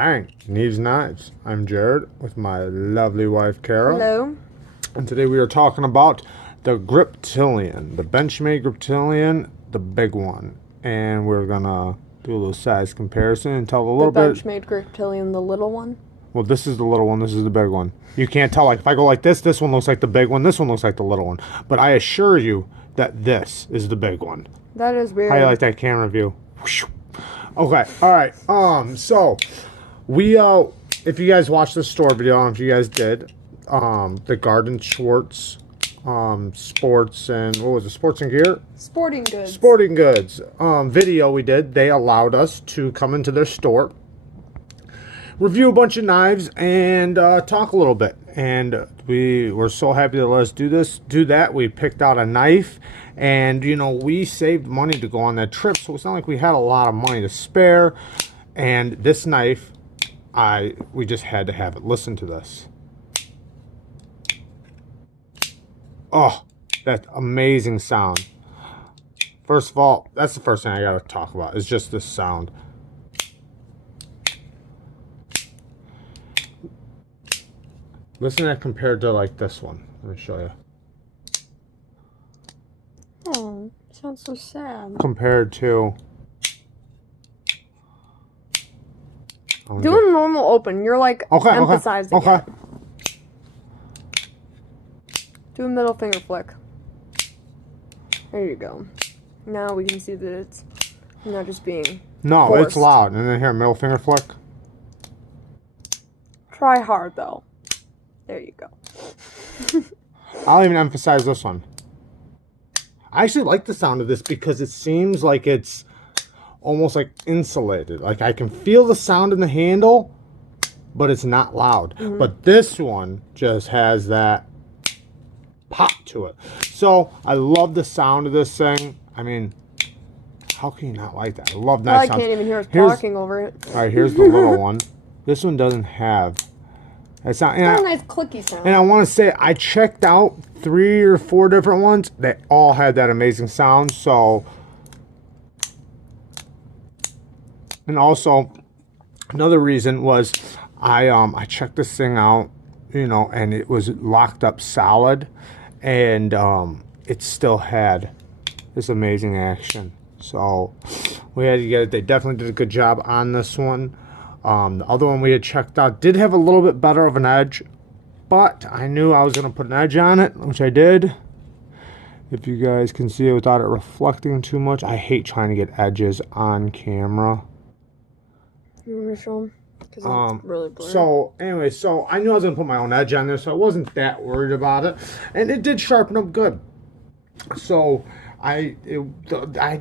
Bang! Neves Knives. I'm Jared with my lovely wife, Kara. Hello. And today we are talking about the Griptillian, the Benchmade Griptillian, the big one. And we're going to do a little size comparison and tell a little bit. The Benchmade Griptillian, the little one? Well, this is the little one. This is the big one. You can't tell. Like, if I go like this one looks like the big one. This one looks like the little one. But I assure you that this is the big one. That is weird. How do you like that camera view? Okay. All right. So we if you guys watched the store video, if you guys did, the Garden Schwartz sports and what was it? Sports and gear? Sporting goods. Sporting goods video we did. They allowed us to come into their store, review a bunch of knives, and talk a little bit. And we were so happy to let us do that. We picked out a knife, and you know, we saved money to go on that trip, so it's not like we had a lot of money to spare. And this knife, we just had to have it. Listen to this. Oh, that amazing sound. First of all, that's the first thing I gotta talk about, is just this sound. Listen to that compared to like this one. Let me show you. Oh, it sounds so sad. Compared to... Do a normal open. You're like emphasizing it. Do a middle finger flick. There you go. Now we can see that it's not just being forced. It's loud. And then here, middle finger flick. Try hard though. There you go. I'll even emphasize this one. I actually like the sound of this because it seems like it's almost like insulated. Like I can feel the sound in the handle, but it's not loud. But this one just has that pop to it. So I love the sound of this thing. I mean, how can you not like that? I love nice sounds. I can't even hear us talking over it. All right, here's the little one. This one doesn't have that sound. It's a nice clicky sound. And I want to say, I checked out 3 or 4 different ones. They all had that amazing sound. So, and also another reason was I checked this thing out, you know, and it was locked up solid, and it still had this amazing action. So we had to get it. They definitely did a good job on this one. The other one we had checked out did have a little bit better of an edge, but I knew I was going to put an edge on it, which I did. If you guys can see it without it reflecting too much. I hate trying to get edges on camera. You want me to show them? Because it's really blurry. So anyway, so I knew I was going to put my own edge on there, so I wasn't that worried about it. And it did sharpen up good. So I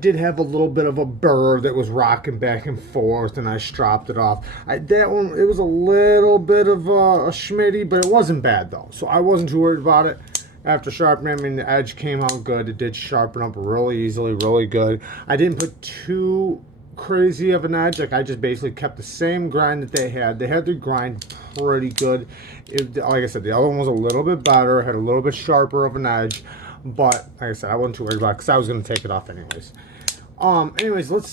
did have a little bit of a burr that was rocking back and forth, and I stropped it off. That one, it was a little bit of a schmitty, but it wasn't bad though. So I wasn't too worried about it. After sharpening, I mean, the edge came out good. It did sharpen up really easily, really good. I didn't put too crazy of an edge. Like, I just basically kept the same grind that they had. They had their grind pretty good. Like I said, the other one was a little bit better, had a little bit sharper of an edge. But like I said, I wasn't too worried about it because I was going to take it off anyways. Anyways, let's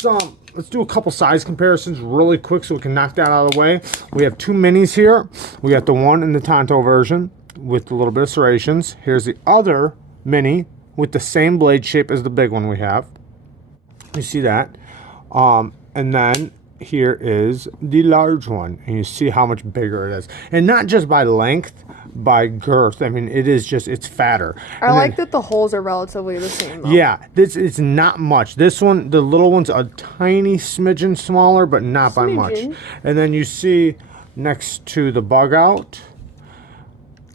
do a couple size comparisons really quick so we can knock that out of the way. We have 2 minis here. We got the one in the Tonto version with a little bit of serrations. Here's the other mini with the same blade shape as the big one we have. You see that? And then here is the large one, and you see how much bigger it is, and not just by length, by girth. I mean, it is just, it's fatter. I like that the holes are relatively the same though. Yeah, it's not much. This one, the little one's a tiny smidgen smaller, but not by much. And then you see next to the bug out,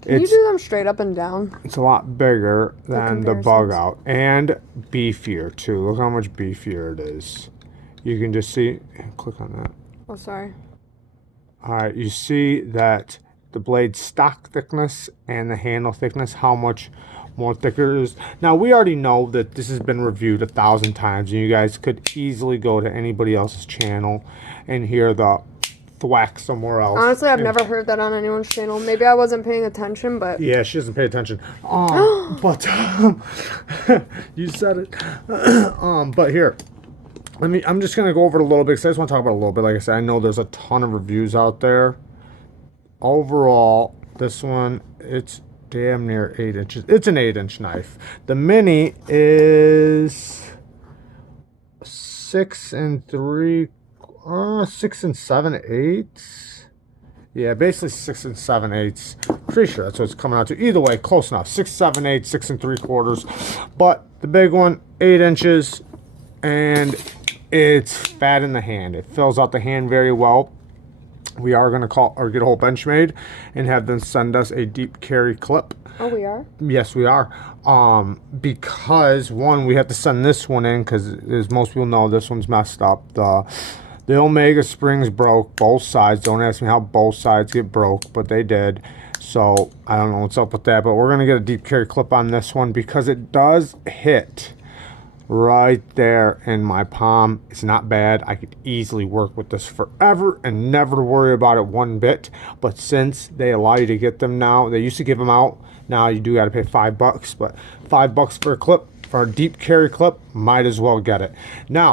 can you do them straight up and down? It's a lot bigger than the bug out, and beefier too. Look how much beefier it is. You can just see, click on that. Oh, sorry. All right, you see that the blade stock thickness and the handle thickness, how much more thicker it is. Now, we already know that this has been reviewed 1,000 times, and you guys could easily go to anybody else's channel and hear the thwack somewhere else. Honestly, I've never heard that on anyone's channel. Maybe I wasn't paying attention, but... Yeah, she doesn't pay attention. But, you said it. But here, I'm just gonna go over it a little bit because I just want to talk about it a little bit. Like I said, I know there's a ton of reviews out there. Overall, this one, it's damn near 8 inches. It's an 8-inch knife. The mini is 6 and 7/8. Yeah, basically 6 and 7/8. Pretty sure that's what it's coming out to. Either way, close enough. 6 7/8, 6 3/4. But the big one, 8 inches, and it's fat in the hand. It fills out the hand very well. We are going to call or get a whole Benchmade and have them send us a deep carry clip. Oh, we are? Yes, we are. Because one, we have to send this one in because, as most people know, this one's messed up. The Omega springs broke both sides. Don't ask me how both sides get broke, but they did. So I don't know what's up with that. But we're gonna get a deep carry clip on this one because it does hit right there in my palm. It's not bad. I could easily work with this forever and never worry about it one bit. But since they allow you to get them now, they used to give them out. Now you do got to pay $5, but $5 for a clip, for a deep carry clip, might as well get it. Now,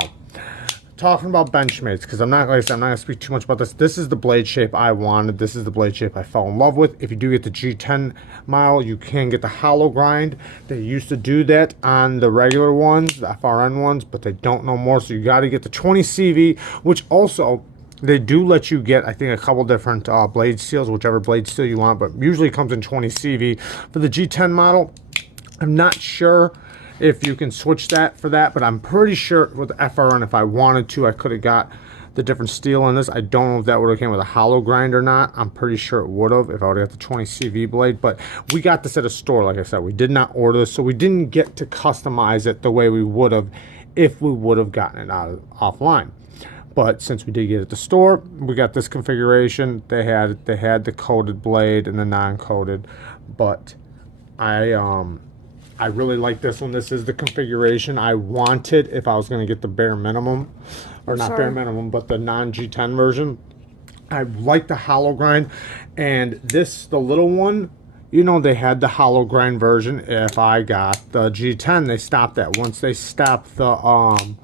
talking about Benchmates, because I'm not, like I said, I'm not going to speak too much about this. This is the blade shape I wanted. This is the blade shape I fell in love with. If you do get the G10 model, you can get the hollow grind. They used to do that on the regular ones, the FRN ones, but they don't no more. So you got to get the 20 CV, which also they do let you get, I think, a couple different blade steels, whichever blade steel you want, but usually it comes in 20 CV. For the G10 model, I'm not sure if you can switch that for that, but I'm pretty sure with the FRN, if I wanted to, I could have got the different steel in this. I don't know if that would have came with a hollow grind or not. I'm pretty sure it would have if I would have got the 20 CV blade, but we got this at a store. Like I said, we did not order this, so we didn't get to customize it the way we would have if we would have gotten it offline. But since we did get it at the store, we got this configuration. They had the coated blade and the non-coated, but I really like this one. This is the configuration I wanted if I was going to get the bare minimum, or not bare minimum, but the non-G10 version. I like the hollow grind, and this, the little one, you know, they had the hollow grind version. If I got the G10, they stopped that. Once they stopped the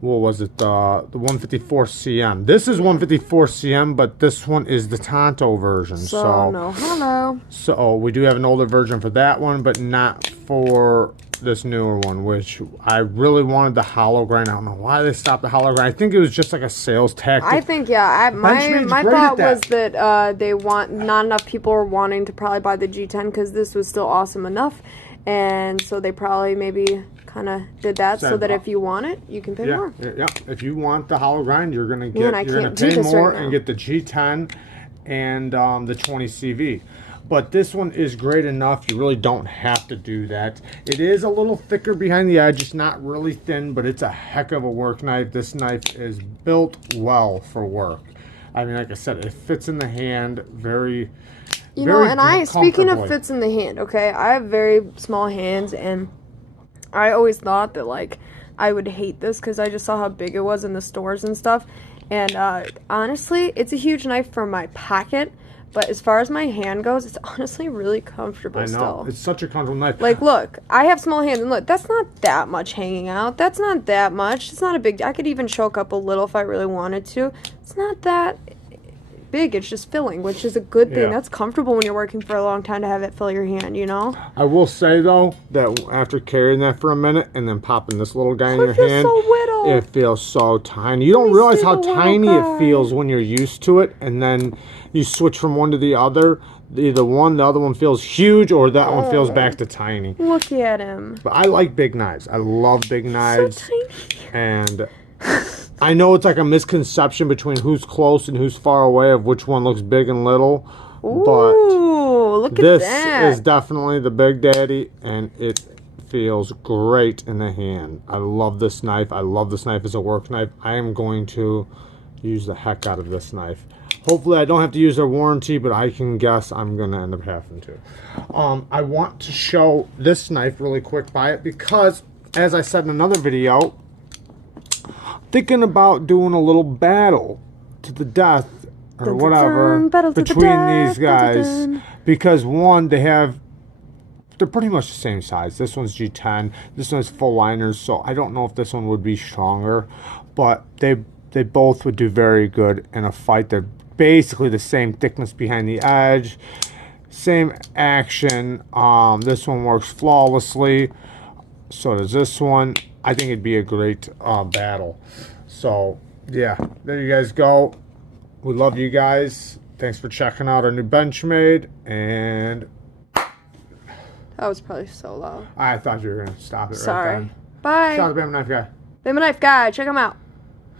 what was it, the 154 CM. This is 154 CM, but this one is the Tonto version. So no hello. So we do have an older version for that one, but not for this newer one, which I really wanted the hollow grind. I don't know why they stopped the hollow grind. I think it was just like a sales tactic. I think, yeah. My thought was that not enough people were wanting to probably buy the G10 because this was still awesome enough. And so they probably maybe kind of did that so that if you want it, you can pay more. Yeah, if you want the hollow grind, you're gonna get pay more and get the G10 and the 20 CV. But this one is great enough. You really don't have to do that. It is a little thicker behind the edge. It's not really thin, but it's a heck of a work knife. This knife is built well for work. I mean, like I said, it fits in the hand very. You know, and speaking of fits in the hand, okay, I have very small hands, and I always thought that, like, I would hate this because I just saw how big it was in the stores and stuff. And honestly, it's a huge knife for my pocket, but as far as my hand goes, it's honestly really comfortable still. I know, it's such a comfortable knife. Like, look, I have small hands, and look, that's not that much hanging out. That's not that much. It's not a big, I could even choke up a little if I really wanted to. It's not that big. It's just filling, which is a good thing. That's comfortable when you're working for a long time to have it fill your hand, you know? I will say, though, that after carrying that for a minute and then popping this little guy in your hand, it feels so tiny. You don't realize how tiny it feels when you're used to it, and then you switch from one to the other. Either one, the other one feels huge, or that one feels back to tiny. Look at him. But I like big knives. I love big knives. So tiny. And I know it's like a misconception between who's close and who's far away of which one looks big and little. Ooh, but look at that. This is definitely the Big Daddy, and it feels great in the hand. I love this knife. I love this knife as a work knife. I am going to use the heck out of this knife. Hopefully I don't have to use their warranty, but I can guess I'm going to end up having to. I want to show this knife really quick by it because, as I said in another video, thinking about doing a little battle to the death or whatever between these guys, because one, they're pretty much the same size. This one's G10, this one's full liners, so I don't know if this one would be stronger, but they both would do very good in a fight. They're basically the same thickness behind the edge, same action. This one works flawlessly. So does this one. I think it'd be a great battle. So yeah, there you guys go. We love you guys. Thanks for checking out our new Benchmade. And that was probably so loud. I thought you were gonna stop it. Sorry. Right then. Bye. Shout out to Benchmade Knife Guy. Benchmade Knife Guy. Check him out.